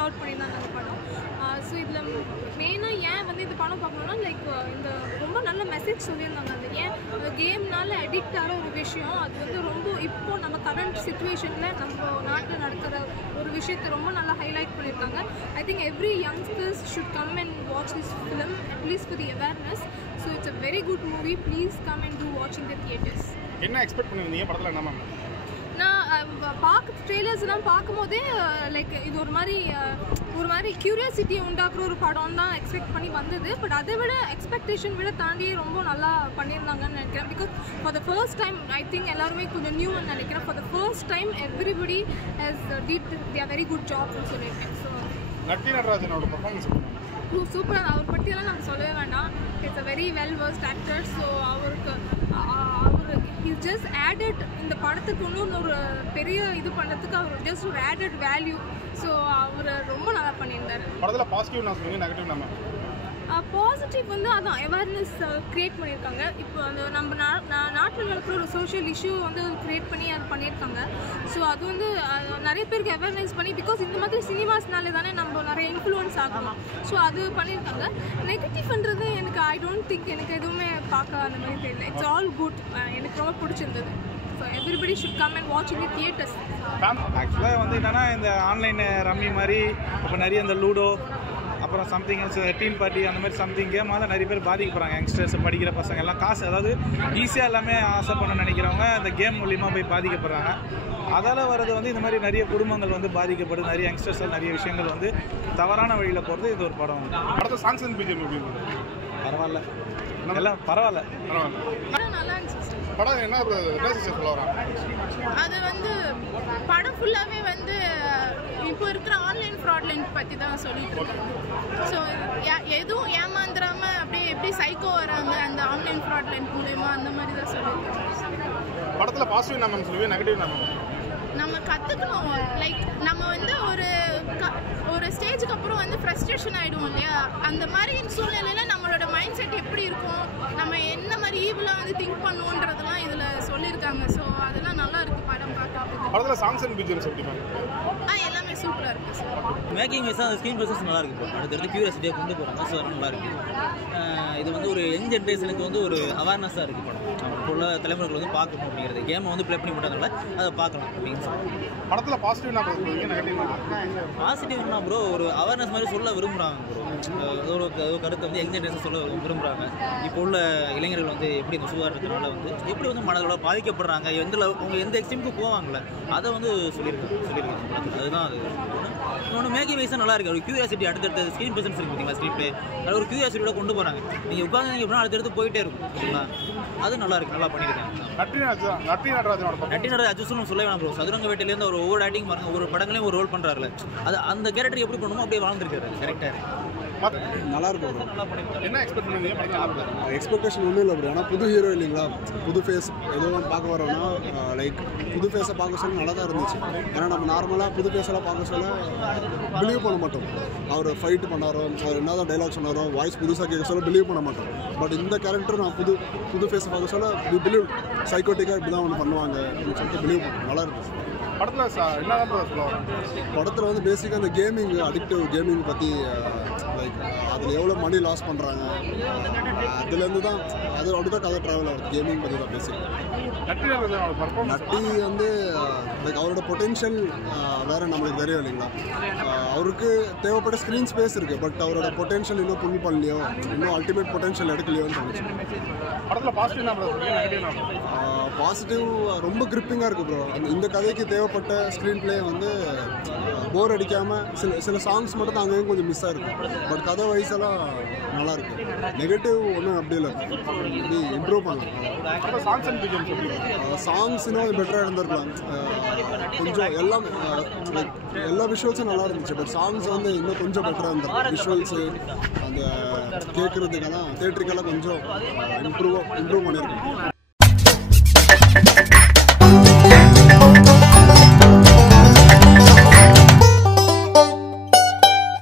Pull out பண்ணியிருந்தாங்க அந்த படம். ஸோ இதில் மெயினாக ஏன் வந்து இந்த படம் பார்க்கணுன்னா லைக் இந்த ரொம்ப நல்ல மெசேஜ் சொல்லியிருந்தாங்க. அந்த ஏன் அந்த கேம்னால அடிக்ட் ஆகிற ஒரு விஷயம் அது வந்து ரொம்ப இப்போது நம்ம கரண்ட் சுச்சுவேஷனில் நம்ம நாட்டில் நடக்கிற ஒரு விஷயத்தை ரொம்ப நல்லா ஹைலைட் பண்ணியிருக்காங்க. I think every youngsters should come and watch this film at least for the awareness. So it's a very good movie. Please come and do watch in the theatres. என்ன எக்ஸ்பெக்ட் பண்ணுவீங்க படத்தில்? என்ன மேம் நான் ட்ரெய்லர்ஸ்லாம் பார்க்கும்போதே like இது ஒரு மாதிரி க்யூரியாசிட்டியை உண்டாக்குற ஒரு படம் தான் எக்ஸ்பெக்ட் பண்ணி வந்தது. பட் அதை விட எக்ஸ்பெக்டேஷன் விட தாண்டி ரொம்ப நல்லா பண்ணியிருந்தாங்கன்னு நினைக்கிறேன். Because for the first time I think எல்லாருமே கொஞ்சம் நியூன்னு நினைக்கிறேன். For the first time everybody has did their very good ஜாப்னு சொல்லியிருக்கேன். ஸோ நட்டி நடராஜனோட பர்ஃபார்மன்ஸ் சூப்பராக அவர் பற்றியெல்லாம் நம்ம சொல்லவே வேண்டாம். It's a very well worst actor. So அவருக்கு இஸ் ஜஸ்ட் ஆடட் இந்த படத்துக்கு இன்னும் ஒரு பெரிய இது பண்ணுறதுக்கு அவர் ஜஸ்ட் ஒரு ஆடட் வேல்யூ. ஸோ அவர் ரொம்ப நல்லா பண்ணியிருந்தார். படத்தில் பாசிட்டிவ் நான் சொல்லுங்கள், நெகட்டிவ் நம்ம பாசிட்டிவ் வந்து அதான் அவேர்னஸ் க்ரியேட் பண்ணியிருக்காங்க. இப்போ அந்த நம்ம நாட்டில் நடக்கிற ஒரு சோஷியல் இஷ்யூ வந்து க்ரியேட் பண்ணி அது பண்ணியிருக்காங்க. ஸோ அது வந்து நிறைய பேருக்கு அவேர்னஸ் பண்ணி பிகாஸ் இந்த மாதிரி சினிமாஸ்னாலே தானே நம்ம நிறைய இன்ஃப்ளூயன்ஸ் ஆகணும். ஸோ அது பண்ணியிருக்காங்க. நெகட்டிவ்ன்றது எனக்கு ஐ டோன்ட் திங்க் எனக்கு எதுவுமே பார்க்க அந்த மாதிரி தெரியல. It's all good. எனக்கு ரொம்ப பிடிச்சிருந்தது. So everybody should come and watch in the theatres. ஆக்சுவலாக வந்து என்னென்னா இந்த ஆன்லைன் ரம்மி மாதிரி இப்போ நிறைய இந்த லூடோ அப்புறம் சம்திங் டீன் பார்ட்டி அந்த மாதிரி சம்திங் கேமால் நிறைய பேர் பாதிக்கப்படுறாங்க. யங்ஸ்டர்ஸ் படிக்கிற பசங்க எல்லாம் காசு அதாவது ஈஸியாக எல்லாமே ஆசை பண்ண நினைக்கிறவங்க இந்த கேம் மூலியமாக போய் பாதிக்கப்படுறாங்க. அதால் வர்றது வந்து இந்த மாதிரி நிறைய குடும்பங்கள் வந்து பாதிக்கப்படுது. நிறைய யங்ஸ்டர்ஸ் நிறைய விஷயங்கள் வந்து தவறான வழியில் போகிறது இது ஒரு படம். படத்தை சாங்ஸ் அண்ட் பிஜிஎம் பரவாயில்ல, எல்லாம் பரவாயில்ல. நல்லா இருந்துச்சு. படம் என்ன சொல்ல வராங்க? அது வந்து படம் ஃபுல்லாகவே வந்து இப்போ இருக்கிற ஆன்லைன் ஃப்ராட்லைன் பற்றி தான் சொல்லிட்டு இருக்காங்க. ஸோ எதுவும் ஏமாந்துடாமல் அப்படியே எப்படி சைக்கோ வராங்க அந்த ஆன்லைன் ஃப்ராட்லைன் மூலயமா அந்த மாதிரி தான் சொல்லியிருக்காங்க. படத்தில் பாசிட்டிவ் நம்ம சொல்லுவேன், நெகட்டிவ் நம்ம கற்றுக்கணும். லைக் நம்ம வந்து ஒரு ஸ்டேஜுக்கு அப்புறம் வந்து ஃப்ரஸ்ட்ரேஷன் ஆகிடுவோம் இல்லையா? அந்த மாதிரி சூழ்நிலையில் நம்மளோட மைண்ட் செட் எப்படி இருக்கும், நம்ம என்ன மாதிரி ஈவலாக வந்து திங்க் பண்ணுவோன்றதெல்லாம் இதில் சொல்லியிருக்காங்க. ஸோ அதெல்லாம் நல்லா இருக்குது படம் பார்க்கறதுக்கு. படத்தில் சாங்ஸ் அண்ட் பிஜிஎம் எப்படி? எல்லாமே சூப்பராக இருக்குது சார். மேக்கிங் வைஸாக அந்த ஸ்க்ரீன் ப்ரெசன்ஸ் நல்லா இருக்குது. அடுத்தடுத்து க்யூரியாசிட்டியாக கொண்டு போகிறாங்க. ஸோ நல்லா இருக்குது. இது வந்து ஒரு யங் ஜென்ரேஷனுக்கு வந்து ஒரு அவேர்னஸாக இருக்குது படம். இப்போ உள்ள தலைமுறைகள் வந்து பார்க்கணும் அப்படிங்கிறது. கேமை வந்து ப்ளே பண்ணி விட்டதுனால அதை பார்க்கலாம் அப்படின்னு சொல்லி. படத்தில் பாசிட்டிவ் நான் நெகட்டிவ் பாசிட்டிவ்னா ப்ரோ ஒரு அவேர்னஸ் மாதிரி சொல்ல விரும்புகிறாங்க ப்ரோ. ஒரு கருத்தை வந்து யங் ஜென்ரேஷன் சொல்ல விரும்புகிறாங்க. இப்போ உள்ள இளைஞர்கள் வந்து எப்படி இந்த சுகாதாரத்தினால வந்து எப்படி வந்து மனதோட பாதிக்கப்படுறாங்க, அவங்க எந்த எக்ஸ்ட்ரீமுக்கு போவாங்களே அதை வந்து சொல்லியிருக்காங்க. அதுதான் அது. இன்னொன்று மேக்கிங் வைஸாக நல்லா இருக்குது. ஒரு க்யூரியாசிட்டி அடுத்தடுத்த ஸ்க்ரீன் ப்ரெசன்ஸ் இருக்குது பார்த்தீங்களா? ஸ்க்ரீன் பிளே அது ஒரு க்யூரியாசிட்டியோட கொண்டு போகிறாங்க. நீங்கள் உட்காந்து எப்படின்னா அடுத்தடுத்து போயிட்டே இருக்கும். சரிங்களா? அது நல்லா இருக்குது. நல்லா பண்ணியிருக்காங்க. நட்டி நடராஜன் அஜுசுன்னு சொல்ல வேணாம் ப்ரோ. சதுரங்க வேட்டையிலேருந்து ஒரு ஒவ்வொரு ஆக்டிங் பாருங்கள், ஒவ்வொரு படங்களையும் ஒரு ரோல் பண்ணுறாருல, அது அந்த கேரக்டர் எப்படி பண்ணுமோ அப்படியே வாழ்ந்துருக்காரு. கரெக்டாக நல்லா இருக்கும். என்ன எக்ஸ்பெக்ட் பண்ணுவீங்க? எக்ஸ்பெக்டேஷன் ஒன்றும் இல்லை அப்படி. ஆனால் புது ஹீரோ இல்லைங்களா, புது ஃபேஸ் எதுவும் பார்க்க வரோன்னா லைக் புது ஃபேஸை பார்க்க சொல்ல நல்லா தான் இருந்துச்சு. ஏன்னா நம்ம நார்மலாக புது ஃபேஸெல்லாம் பார்க்க சொல்ல பிலீவ் பண்ண மாட்டோம். அவர் ஃபைட் பண்ணாரோ, அவர் என்ன தான் டைலாக் சொன்னாரோ, வாய்ஸ் புதுசாக கேட்க சொல்ல பிலீவ் பண்ண மாட்டோம். பட் இந்த கேரக்டர் நான் புது ஃபேஸை பார்க்க சொல்ல பிலீவ் சைக்கோட்டிக்காக இப்படி தான் ஒன்று பண்ணுவாங்க அப்படின்னு சொல்லிட்டு பிலீவ் பண்ணோம். நல்லா இருந்துச்சு. படத்தில் வந்து பேசிக்காக அந்த கேமிங் அடிக்டிவ் கேமிங் பற்றி லைக் அதில் எவ்வளோ மணி லாஸ் பண்ணுறாங்க அதுலேருந்து தான் அது அப்படி தான் கதை ட்ராவல் ஆகுது. கேமிங் பற்றி தான் பேசிக்காக. நட்டி வந்து லைக் அவரோட பொட்டென்ஷியல் வேறு நம்மளுக்கு தெரியும் இல்லைங்களா. அவருக்கு தேவைப்பட்ட ஸ்க்ரீன் ஸ்பேஸ் இருக்குது. பட் அவரோட பொட்டென்ஷியல் இன்னும் புல் பண்ணலையோ, இன்னும் அல்டிமேட் பொட்டென்ஷியல் எடுக்கலையோன்னு தோணுச்சு. பாசிட்டிவ் ரொம்ப கிரிப்பிங்காக இருக்குது ப்ரோ. இந்த கதைக்கு தேவைப்பட்ட ஸ்க்ரீன் பிளே வந்து போர் அடிக்காமல் சில சாங்ஸ் மட்டும் தான் அங்கேயும் கொஞ்சம் மிஸ்ஸாக இருக்குது. பட் கதை வைஸெல்லாம் நல்லாயிருக்கு. நெகட்டிவ் ஒன்றும் அப்படி இல்லை, இப்படி இம்ப்ரூவ் பண்ணலாம். சாங்ஸ் இன்னும் பெட்டராக இருந்திருக்கலாம். கொஞ்சம் எல்லாம் லைக் எல்லா விஷுவல்ஸும் நல்லா இருந்துச்சு. பட் சாங்ஸ் வந்து இன்னும் கொஞ்சம் பெட்டராக இருந்திருக்கும். விஷுவல்ஸு அந்த கேட்குறதுக்கெல்லாம் தேட்டருக்கெல்லாம் கொஞ்சம் இம்ப்ரூவ் பண்ணியிருக்கேன்.